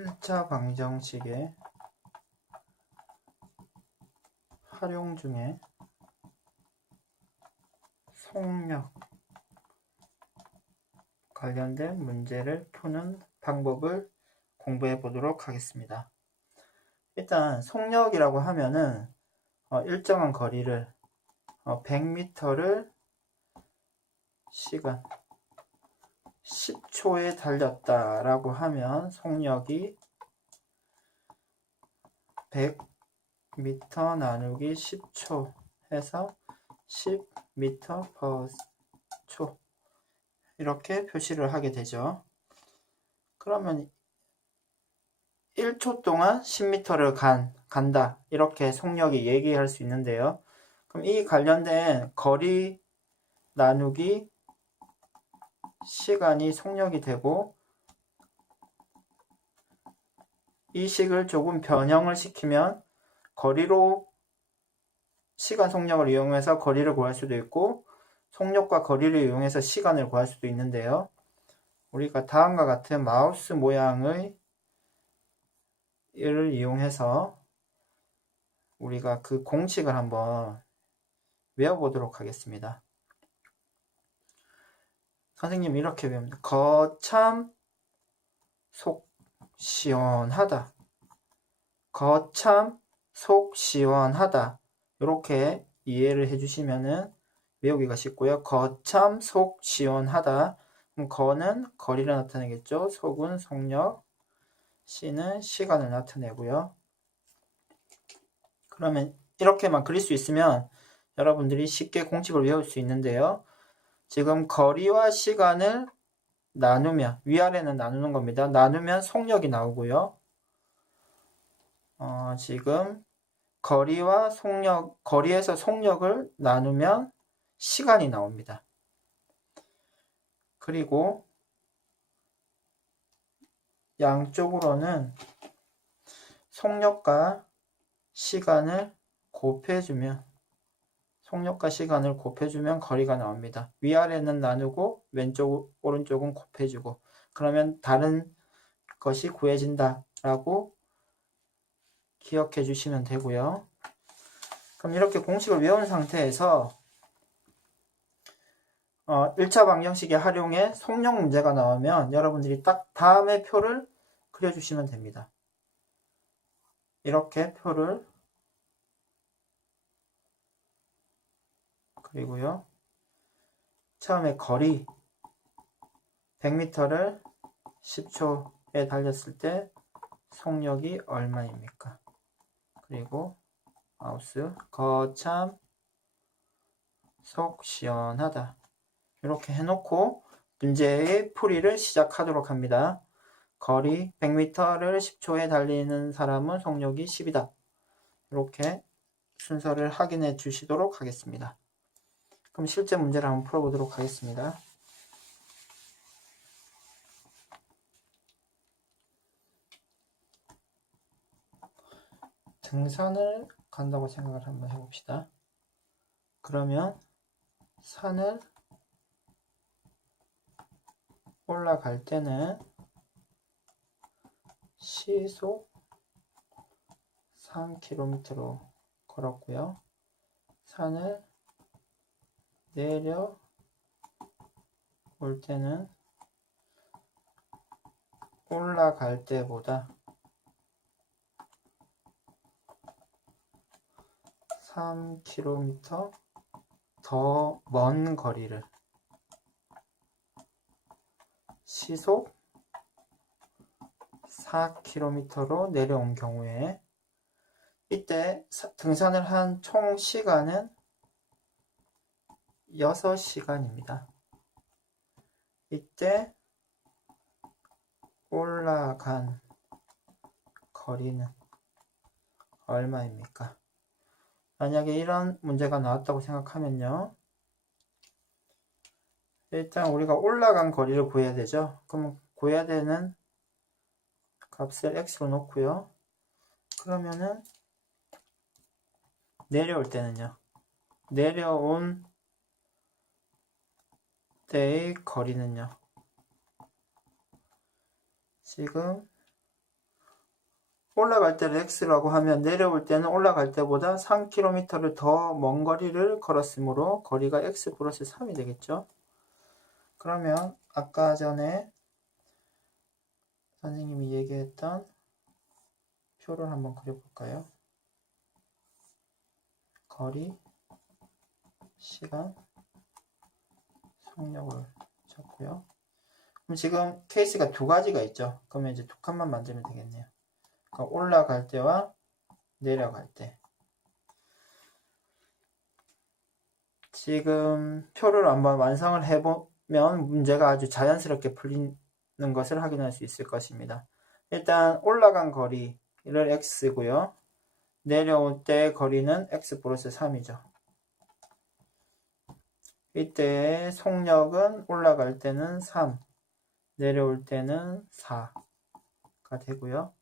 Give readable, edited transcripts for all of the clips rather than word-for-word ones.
1차 방정식의 활용 중에 속력 관련된 문제를 푸는 방법을 공부해 보도록 하겠습니다. 일단 속력이라고 하면은 일정한 거리를 100m를 시간 10초에 달렸다라고 하면 속력이 100m 나누기 10초 해서 10m/초 이렇게 표시를 하게 되죠. 그러면 1초 동안 10m를 간다 이렇게 속력이 얘기할 수 있는데요. 그럼 이 관련된 거리 나누기 시간이 속력이 되고, 이 식을 조금 변형을 시키면 거리로 시간 속력을 이용해서 거리를 구할 수도 있고 속력과 거리를 이용해서 시간을 구할 수도 있는데요. 우리가 다음과 같은 마우스 모양의 를 이용해서 우리가 그 공식을 한번 외워보도록 하겠습니다. 선생님 이렇게 배웁니다. 거참 속 시원하다. 거참 속 시원하다. 이렇게 이해를 해주시면은 외우기가 쉽고요. 거참 속 시원하다. 그럼 거는 거리를 나타내겠죠. 속은 속력, 시는 시간을 나타내고요. 그러면 이렇게만 그릴 수 있으면 여러분들이 쉽게 공식을 외울 수 있는데요. 지금 거리와 시간을 나누면, 위아래는 나누는 겁니다. 나누면 속력이 나오고요. 지금 거리와 속력, 거리에서 속력을 나누면 시간이 나옵니다. 그리고 양쪽으로는 속력과 시간을 곱해주면 거리가 나옵니다. 위아래는 나누고 왼쪽, 오른쪽은 곱해주고 그러면 다른 것이 구해진다 라고 기억해 주시면 되고요. 그럼 이렇게 공식을 외운 상태에서 1차 방정식의 활용에 속력 문제가 나오면 여러분들이 딱 다음의 표를 그려주시면 됩니다. 이렇게 표를 그리고요. 처음에 거리 100m를 10초에 달렸을 때 속력이 얼마입니까? 그리고 마우스 거참 속 시원하다 이렇게 해놓고 문제의 풀이를 시작하도록 합니다. 거리 100m를 10초에 달리는 사람은 속력이 10이다. 이렇게 순서를 확인해 주시도록 하겠습니다. 그럼 실제 문제를 한번 풀어보도록 하겠습니다. 등산을 간다고 생각을 한번 해봅시다. 그러면 산을 올라갈 때는 시속 3km로 걸었고요. 산을 내려올 때는 올라갈 때보다 3km 더 먼 거리를 시속 4km로 내려온 경우에 이때 등산을 한 총 시간은 6시간입니다. 이때 올라간 거리는 얼마입니까? 만약에 이런 문제가 나왔다고 생각하면요. 일단 우리가 올라간 거리를 구해야 되죠. 그럼 구해야 되는 값을 x로 놓고요. 그러면은 내려올 때는요. 내려온 때의 거리는요. 지금 올라갈 때를 x라고 하면 내려올 때는 올라갈 때보다 3km를 더 먼 거리를 걸었으므로 거리가 x 플러스 3이 되겠죠. 그러면 아까 전에 선생님이 얘기했던 표를 한번 그려볼까요? 거리, 시간, 속력을 잡고요. 그럼 지금 케이스가 두 가지가 있죠. 그러면 이제 두 칸만 만들면 되겠네요. 그러니까 올라갈 때와 내려갈 때. 지금 표를 한번 완성을 해보면 문제가 아주 자연스럽게 풀리는 것을 확인할 수 있을 것입니다. 일단 올라간 거리를 x고요. 내려올 때 거리는 x 플러스 3이죠. 이때 속력은 올라갈 때는 3, 내려올 때는 4가 되고요.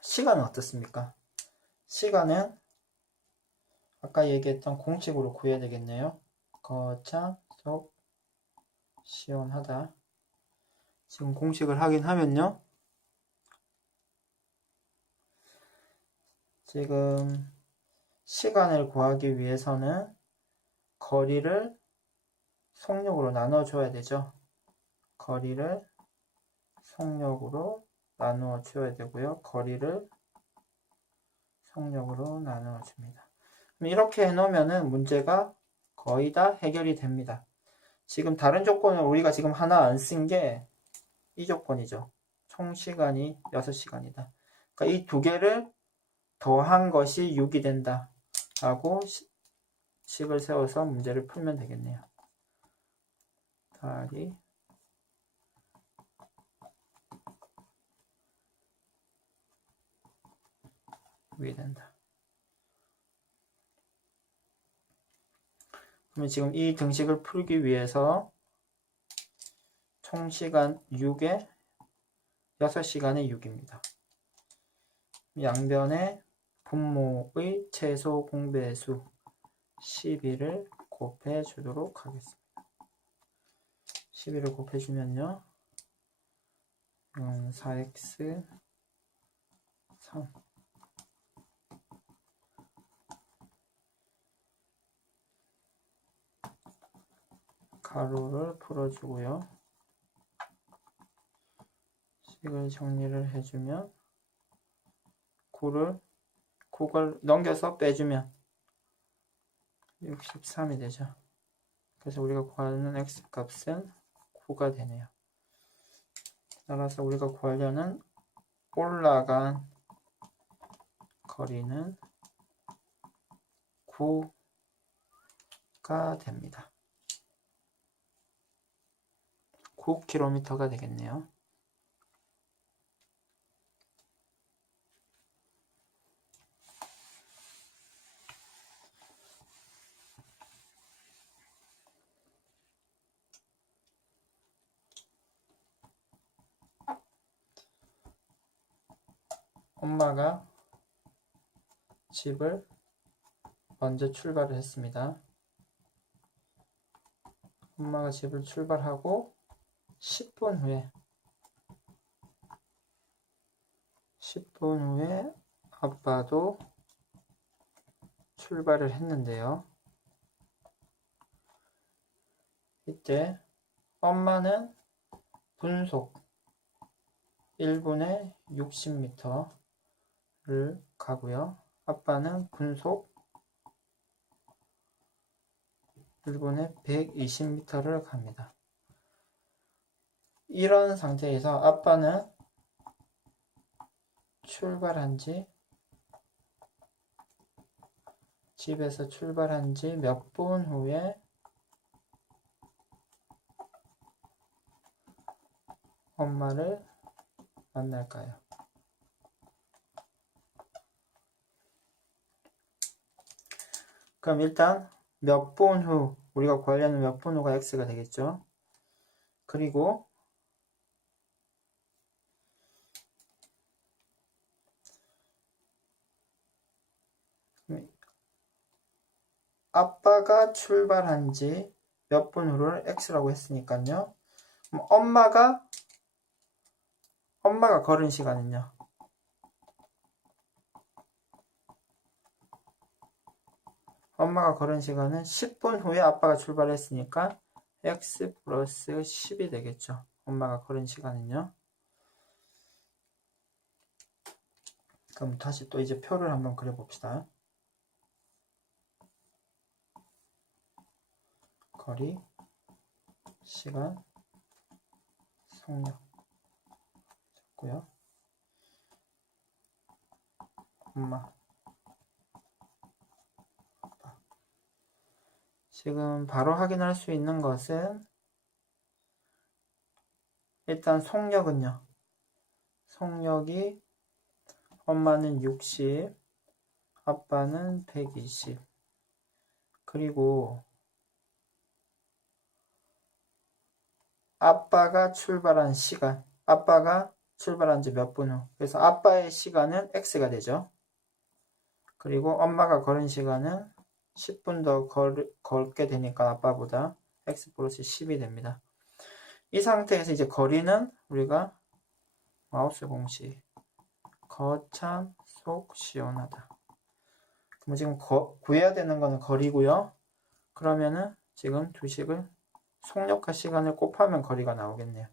시간은 어떻습니까? 시간은 아까 얘기했던 공식으로 구해야 되겠네요. 거참, 속, 시온하다. 지금 공식을 확인하면요. 지금 시간을 구하기 위해서는 거리를 속력으로 나눠줘야 되죠. 거리를 속력으로 나누어 줘야 되고요. 거리를 속력으로 나누어 줍니다. 이렇게 해놓으면 문제가 거의 다 해결이 됩니다. 지금 다른 조건을 우리가 지금 하나 안 쓴 게 이 조건이죠. 총 시간이 6시간이다. 그러니까 이 두 개를 더한 것이 6이 된다. 하고 식을 세워서 문제를 풀면 되겠네요. 더하기 6이 된다. 그러면 지금 이 등식을 풀기 위해서 총 시간 6에 6시간의 6입니다. 양변에 분모의 최소 공배수 12를 곱해 주도록 하겠습니다. 12를 곱해 주면요. 4x 3 가로를 풀어주고요. 식을 정리를 해주면 9를 넘겨서 빼주면 63이 되죠. 그래서 우리가 구하는 x값은 9가 되네요. 따라서 우리가 구하려는 올라간 거리는 9가 됩니다. 9km가 되겠네요. 엄마가 집을 먼저 출발을 했습니다. 엄마가 집을 출발하고 10분 후에 아빠도 출발을 했는데요. 이때 엄마는 분속 1분에 60m를 가고요. 아빠는 분속 1분에 120m를 갑니다. 이런 상태에서 아빠는 집에서 출발한 지 몇 분 후에 엄마를 만날까요? 그럼 일단 몇 분 후, 우리가 구하려는 몇 분 후가 x가 되겠죠. 그리고 아빠가 출발한 지 몇 분 후를 x라고 했으니까요. 그럼 엄마가 엄마가 걸은 시간은요. 엄마가 걸은 시간은 10분 후에 아빠가 출발했으니까 x 플러스 10이 되겠죠. 엄마가 걸은 시간은요. 그럼 다시 또 이제 표를 한번 그려봅시다. 거리, 시간, 속력 됐고요. 엄마, 아빠. 지금 바로 확인할 수 있는 것은 일단 속력은요. 속력이 엄마는 60, 아빠는 120. 그리고 아빠가 출발한 시간, 아빠가 출발한 지 몇 분 후. 그래서 아빠의 시간은 x가 되죠. 그리고 엄마가 걸은 시간은 10분 더 걸게 되니까 아빠보다 x 플러스 10이 됩니다. 이 상태에서 이제 거리는 우리가 마우스 공식 거참 속 시원하다. 그럼 지금 구해야 되는 거는 거리고요. 그러면은 지금 두 식을 속력과 시간을 곱하면 거리가 나오겠네요.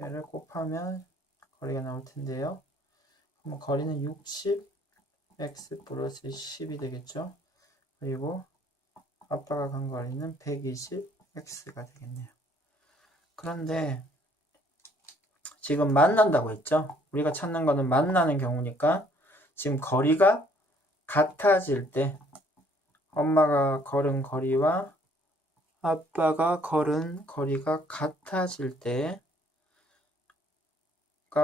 얘를 곱하면 거리가 나올 텐데요. 그럼 거리는 60 x 플러스 10이 되겠죠. 그리고 아빠가 간 거리는 120 x가 되겠네요. 그런데 지금 만난다고 했죠. 우리가 찾는 거는 만나는 경우니까 지금 거리가 같아질 때 엄마가 걸은 거리와 아빠가 걸은 거리가 같아질 때가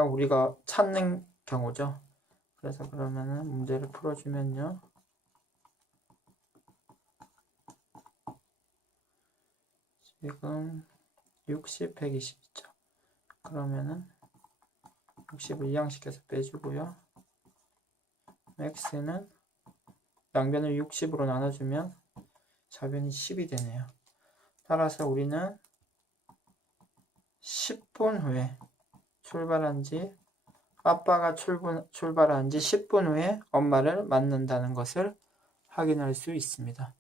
우리가 찾는 경우죠. 그래서 그러면은 문제를 풀어주면요. 지금 60, 120 있죠. 그러면은 60을 이항시켜서 빼주고요. x는 양변을 60으로 나눠주면 좌변이 10이 되네요. 따라서 우리는 10분 후에 출발한 지 아빠가 출발한 지 10분 후에 엄마를 만난다는 것을 확인할 수 있습니다.